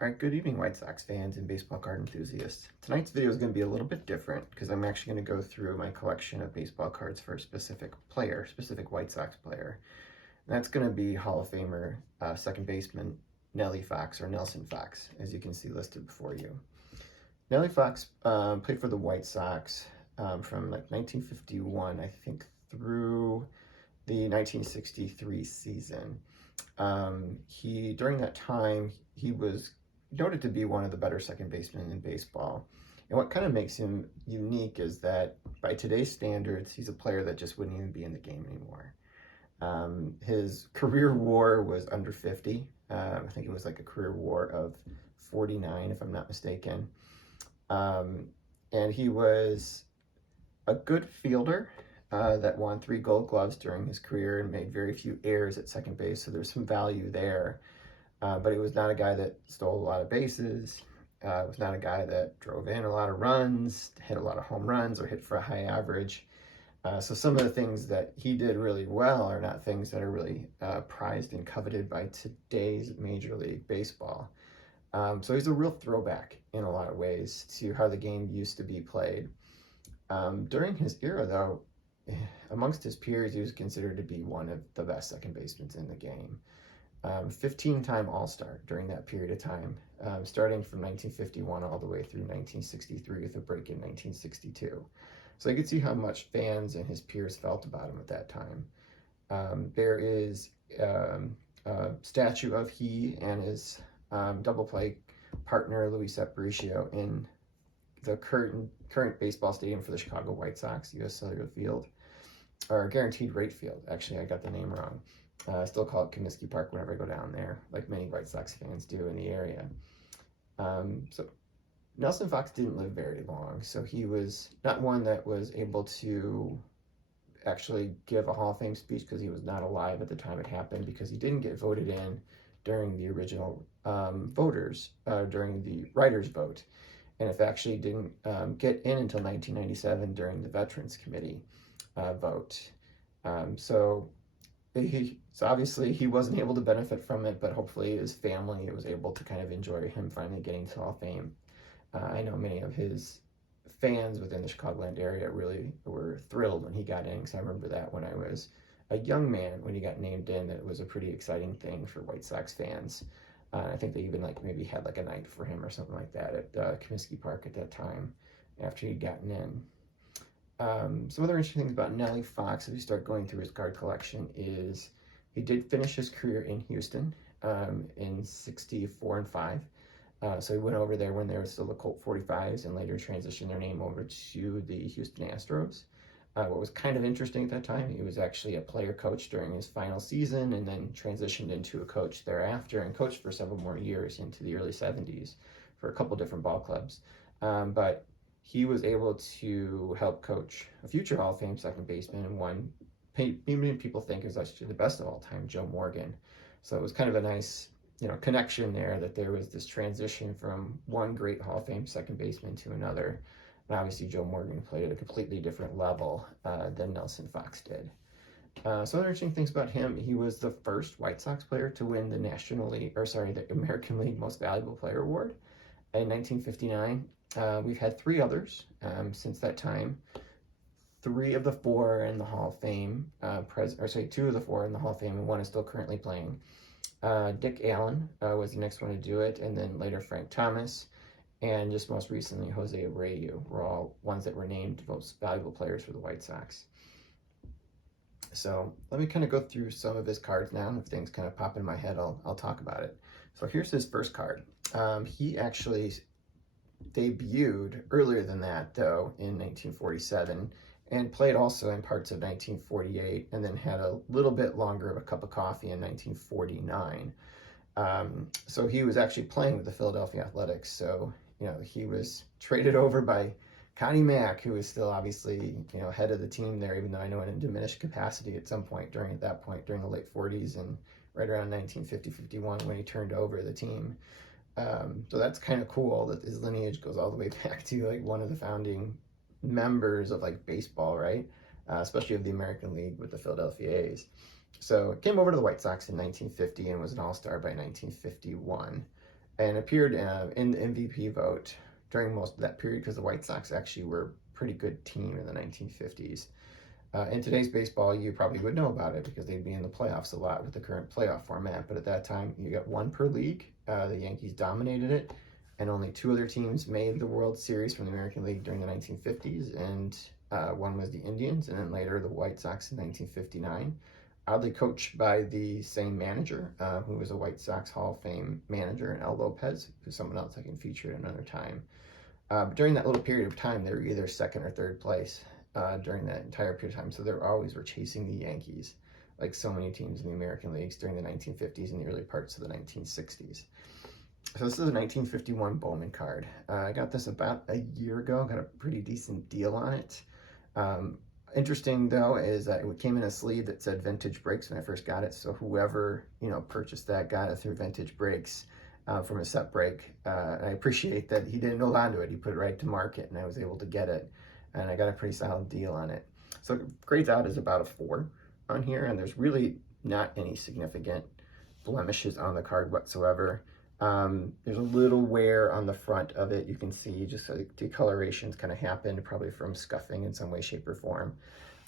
All right, good evening, White Sox fans and baseball card enthusiasts. Tonight's video is going to be a little bit different because I'm actually going to go through my collection of baseball cards for a specific player, specific White Sox player. And that's going to be Hall of Famer, second baseman Nellie Fox, or Nelson Fox, as you can see listed before you. Nellie Fox played for the White Sox from like 1951, I think, through the 1963 season. During that time, he was noted to be one of the better second basemen in baseball. And what kind of makes him unique is that by today's standards, he's a player that just wouldn't even be in the game anymore. His career WAR was under 50. I think it was like a career WAR of 49, if I'm not mistaken. And he was a good fielder that won 3 Gold Gloves during his career and made very few errors at second base, so there's some value there. But he was not a guy that stole a lot of bases. Was not a guy that drove in a lot of runs, hit a lot of home runs, or hit for a high average. So some of the things that he did really well are not things that are really prized and coveted by today's Major League Baseball. So he's a real throwback in a lot of ways to how the game used to be played. During his era, though, amongst his peers, he was considered to be one of the best second basemen in the game. 15-time All-Star during that period of time, starting from 1951 all the way through 1963 with a break in 1962. So you could see how much fans and his peers felt about him at that time. There is a statue of he and his double play partner, Luis Aparicio, in the current baseball stadium for the Chicago White Sox, U.S. Cellular Field, or Guaranteed Rate Field. Actually, I got the name wrong. I still call it Comiskey Park whenever I go down there, like many White Sox fans do in the area. So Nelson Fox didn't live very long, so he was not one that was able to actually give a Hall of Fame speech because he was not alive at the time it happened, because he didn't get voted in during the original voters, during the writers' vote. And if actually didn't get in until 1997 during the Veterans Committee vote. So obviously he wasn't able to benefit from it, but hopefully his family was able to kind of enjoy him finally getting to Hall of Fame. I know many of his fans within the Chicagoland area really were thrilled when he got in, because I remember that when I was a young man, when he got named in, it was a pretty exciting thing for White Sox fans. I think they even maybe had a night for him or something like that at Comiskey Park at that time after he'd gotten in. Some other interesting things about Nellie Fox, as we start going through his card collection, is he did finish his career in Houston in 64 and 5. So he went over there when there was still the Colt 45s and later transitioned their name over to the Houston Astros. What was kind of interesting at that time, he was actually a player coach during his final season and then transitioned into a coach thereafter and coached for several more years into the early 70s for a couple different ball clubs. But he was able to help coach a future Hall of Fame second baseman and one many people think is actually the best of all time, Joe Morgan. So it was kind of a nice connection there, that there was this transition from one great Hall of Fame second baseman to another. And obviously Joe Morgan played at a completely different level than Nelson Fox did. Some other interesting things about him: he was the first White Sox player to win the the American League Most Valuable Player Award in 1959. We've had 3 others since that time. 3 of the 4 in the Hall of Fame, 2 of the 4 in the Hall of Fame, and 1 is still currently playing. Dick Allen was the next one to do it, and then later Frank Thomas, and just most recently Jose Abreu were all ones that were named most valuable players for the White Sox. So let me kind of go through some of his cards now, and if things kind of pop in my head, I'll talk about it. So here's his first card. He actually debuted earlier than that, though, in 1947, and played also in parts of 1948, and then had a little bit longer of a cup of coffee in 1949. So he was actually playing with the Philadelphia Athletics. So, he was traded over by Connie Mack, who was still obviously, head of the team there, even though I know in a diminished capacity at some point during the late 40s and right around 1950-51 when he turned over the team. So that's kind of cool that his lineage goes all the way back to one of the founding members of baseball, right? Especially of the American League with the Philadelphia A's. So came over to the White Sox in 1950 and was an All-Star by 1951. and appeared in the MVP vote during most of that period because the White Sox actually were a pretty good team in the 1950s. In today's baseball, you probably would know about it because they'd be in the playoffs a lot with the current playoff format. But at that time, you got one per league. The Yankees dominated it, and only two other teams made the World Series from the American League during the 1950s, and one was the Indians, and then later the White Sox in 1959. Oddly coached by the same manager, who was a White Sox Hall of Fame manager, and El Lopez, who's someone else I can feature at another time. During that little period of time, they were either second or third place during that entire period of time. So they always were chasing the Yankees, like so many teams in the American Leagues during the 1950s and the early parts of the 1960s. So this is a 1951 Bowman card. I got this about a year ago, got a pretty decent deal on it. Interesting though is that it came in a sleeve that said Vintage Breaks when I first got it. So whoever, purchased that got it through Vintage Breaks from a set break. I appreciate that he didn't hold on to it. He put it right to market and I was able to get it. And I got a pretty solid deal on it. So grades out is about a 4 on here, and there's really not any significant blemishes on the card whatsoever. There's a little wear on the front of it. You can see just like decolorations kind of happened, probably from scuffing in some way, shape, or form.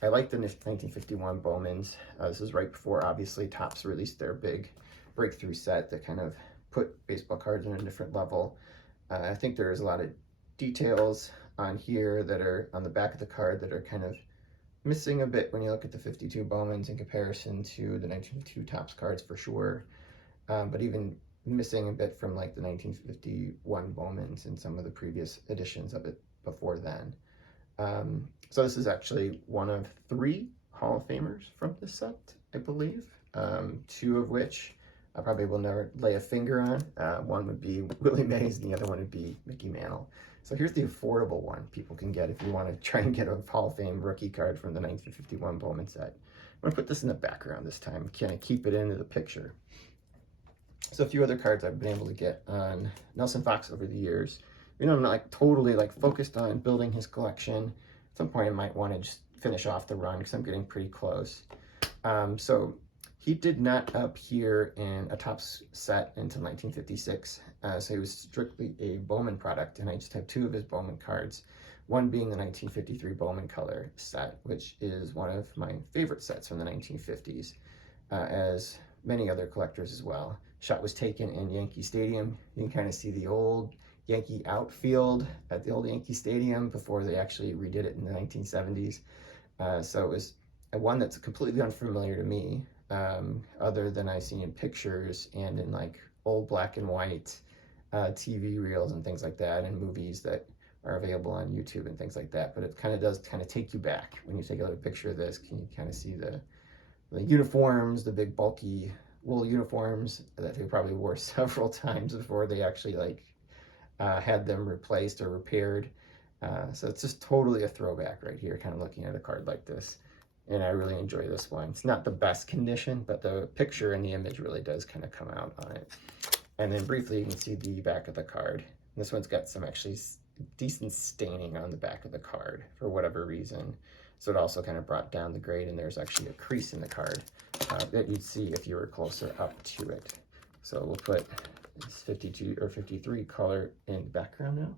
I like the 1951 Bowmans. This is right before, obviously, Topps released their big breakthrough set that kind of put baseball cards on a different level. I think there's a lot of details on here that are on the back of the card that are kind of missing a bit when you look at the 52 Bowmans in comparison to the 1952 Topps cards for sure. But even missing a bit from like the 1951 Bowmans and some of the previous editions of it before then. So this is actually one of 3 Hall of Famers from this set, I believe. 2 of which I probably will never lay a finger on. One would be Willie Mays and the other one would be Mickey Mantle. So here's the affordable one people can get if you want to try and get a Hall of Fame rookie card from the 1951 Bowman set. I'm going to put this in the background this time, kind of keep it into the picture. So a few other cards I've been able to get on Nelson Fox over the years. I'm not totally focused on building his collection. At some point I might want to just finish off the run because I'm getting pretty close. So he did not appear in a Topps set until 1956, so he was strictly a Bowman product, and I just have 2 of his Bowman cards, one being the 1953 Bowman Color set, which is one of my favorite sets from the 1950s, as many other collectors as well. Shot was taken in Yankee Stadium. You can kind of see the old Yankee outfield at the old Yankee Stadium before they actually redid it in the 1970s. So it was one that's completely unfamiliar to me. Other than I've seen in pictures and in old black and white TV reels and things like that, and movies that are available on YouTube and things like that. But it does take you back when you take a look picture of this. Can you kind of see the uniforms, the big bulky wool uniforms that they probably wore several times before they actually had them replaced or repaired. So it's just totally a throwback right here, kind of looking at a card like this. And I really enjoy this one. It's not the best condition, but the picture and the image really does kind of come out on it. And then briefly, you can see the back of the card. This one's got some actually decent staining on the back of the card for whatever reason. So it also kind of brought down the grade, and there's actually a crease in the card that you'd see if you were closer up to it. So we'll put this 52 or 53 color in the background now.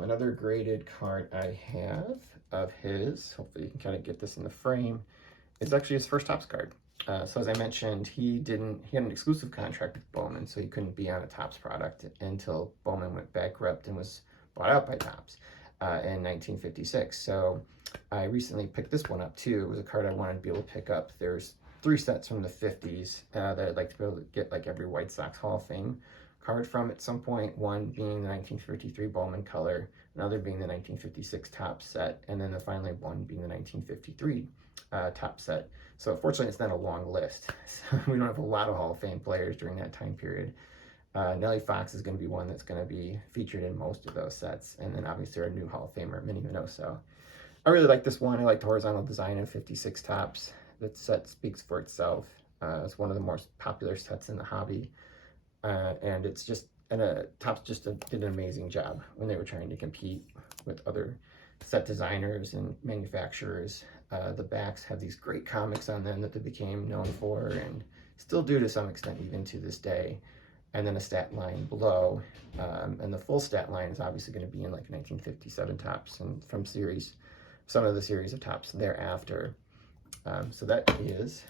Another graded card I have of his, hopefully you can kind of get this in the frame, is actually his first Topps card. So as I mentioned, he had an exclusive contract with Bowman, so he couldn't be on a Topps product until Bowman went bankrupt and was bought out by Topps in 1956. So I recently picked this one up too. It was a card I wanted to be able to pick up. There's 3 sets from the 50s that I'd like to be able to get every White Sox Hall of Fame card from at some point, one being the 1953 Bowman Color, another being the 1956 Topps set, and then finally one being the 1953 Topps set. So fortunately, it's not a long list. So we don't have a lot of Hall of Fame players during that time period. Nellie Fox is going to be one that's going to be featured in most of those sets, and then obviously our new Hall of Famer, Minnie Minoso. I really like this one. I like the horizontal design of 56 Topps. That set speaks for itself. It's one of the most popular sets in the hobby. And it's just, Topps just did an amazing job when they were trying to compete with other set designers and manufacturers. The backs have these great comics on them that they became known for and still do to some extent even to this day. and then a stat line below. And the full stat line is obviously going to be in like 1957 tops and from some of the series of tops thereafter. So that is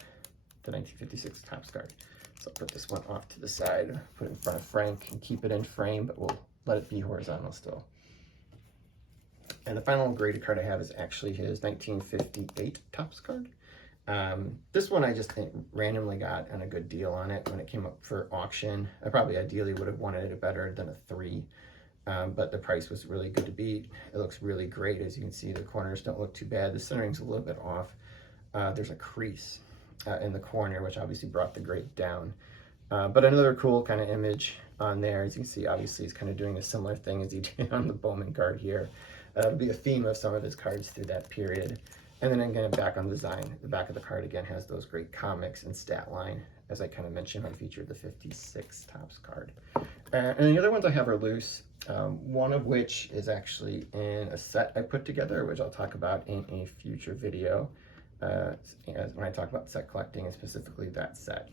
the 1956 tops card. So I'll put this one off to the side, put it in front of Frank and keep it in frame, but we'll let it be horizontal still. And the final graded card I have is actually his 1958 tops card. This one I just randomly got on a good deal on it when it came up for auction. I probably ideally would have wanted it better than a 3, but the price was really good to beat. It looks really great. As you can see, the corners don't look too bad. The centering's a little bit off. There's a crease in the corner, which obviously brought the grade down. But another cool kind of image on there. As you can see, obviously he's kind of doing a similar thing as he did on the Bowman card here. It'll be a theme of some of his cards through that period. And then again, back on the design, the back of the card again has those great comics and stat line, as I kind of mentioned when I featured the 56 tops card. And the other ones I have are loose, one of which is actually in a set I put together, which I'll talk about in a future video, when I talk about set collecting and specifically that set.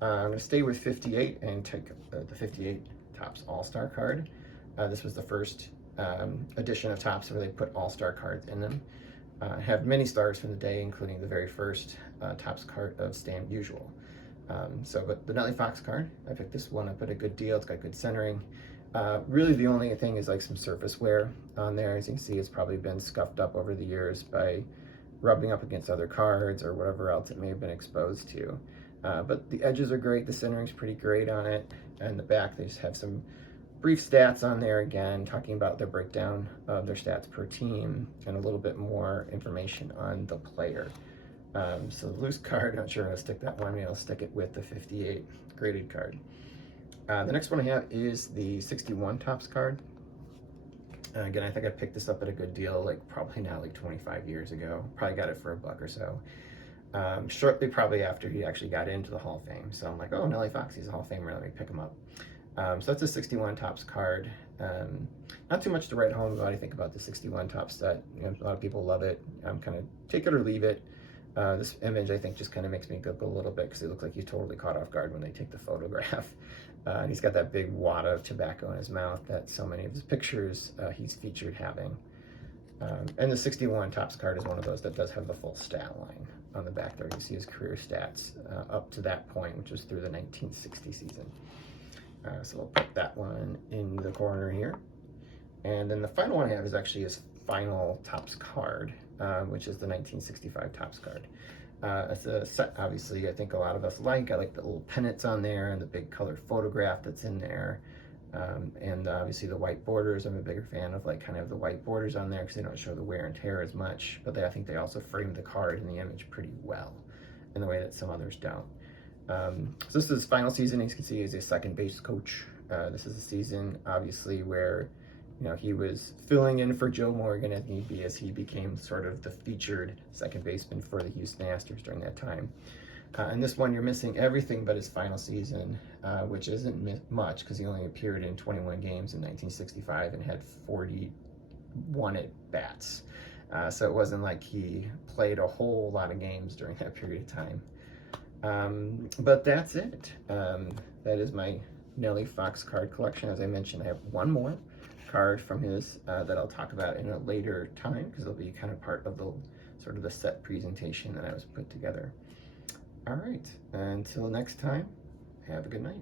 I'm going to stay with 58 and take the 58 Topps All-Star card. This was the first edition of Topps where they put All-Star cards in them. Have many stars from the day, including the very first Topps card of Stan Musial. But the Nellie Fox card, I picked this one up at a good deal. It's got good centering. Really the only thing is like some surface wear on there. As you can see, it's probably been scuffed up over the years by rubbing up against other cards or whatever else it may have been exposed to. But the edges are great. The centering's pretty great on it. And the back, they just have some brief stats on there again, talking about their breakdown of their stats per team and a little bit more information on the player. So the loose card, not sure how to stick that one. Maybe I'll stick it with the 58 graded card. The next one I have is the 61 Topps card. Again, I think I picked this up at a good deal, like probably now like 25 years ago. Probably got it for $1 or so. Shortly probably after he actually got into the Hall of Fame. So I'm like, oh, Nellie Fox, he's a Hall of Famer, let me pick him up. So that's a 61 Topps card. Not too much to write home about. I think about the 61 Topps set. You know, a lot of people love it. Kind of take it or leave it. This image, I think, just kind of makes me giggle a little bit because it looks like he's totally caught off guard when they take the photograph. And he's got that big wad of tobacco in his mouth that so many of his pictures he's featured having. And the 61 Topps card is one of those that does have the full stat line on the back there. You can see his career stats up to that point, which was through the 1960 season. So we'll put that one in the corner here. And then the final one I have is actually his final Topps card, which is the 1965 Topps card. It's a set, obviously, I think a lot of us like. I like the little pennants on there and the big colored photograph that's in there. And obviously the white borders. I'm a bigger fan of like kind of the white borders on there because they don't show the wear and tear as much. But I think they also frame the card and the image pretty well in the way that some others don't. So this is his final season. As you can see, he's a second base coach. This is a season, obviously, where he was filling in for Joe Morgan if need be, as he became sort of the featured second baseman for the Houston Astros during that time. And this one, you're missing everything but his final season, which isn't much because he only appeared in 21 games in 1965 and had 41 at-bats. So it wasn't like he played a whole lot of games during that period of time. But that's it. That is my Nellie Fox card collection. As I mentioned, I have one more card from his that I'll talk about in a later time because it'll be kind of part of the sort of the set presentation that I was put together. All right, until next time, have a good night.